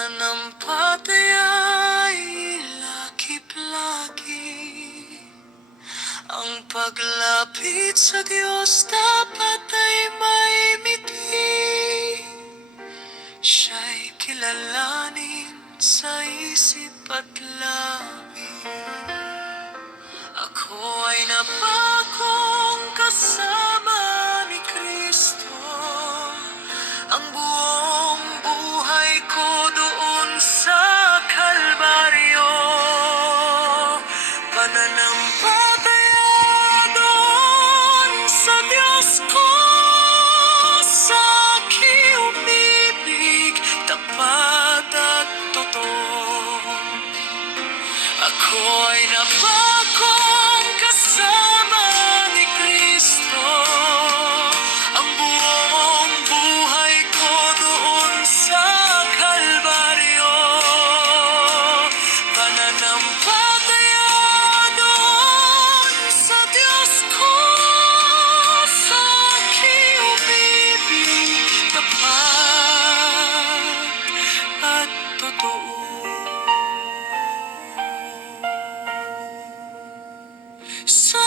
Pananampalataya ay lakip lagi. Ang paglapit sa Diyos dapat ay may ngiti. Siya'y kilalanin sa isip at labi. Ako ay napakong kasama ni Kristo. Ang buong buhay ko doon sa Kalbaryo. Pananampalataya doon sa Diyos ko. Sa aking umibig, tapat at totoo. Ako ay napakong kasama ni Kristo. Ang buong buhay ko doon sa Kalbaryo. Pananampalataya doon sa Diyos ko. Sa aking umibig, tapat at totoo. Sa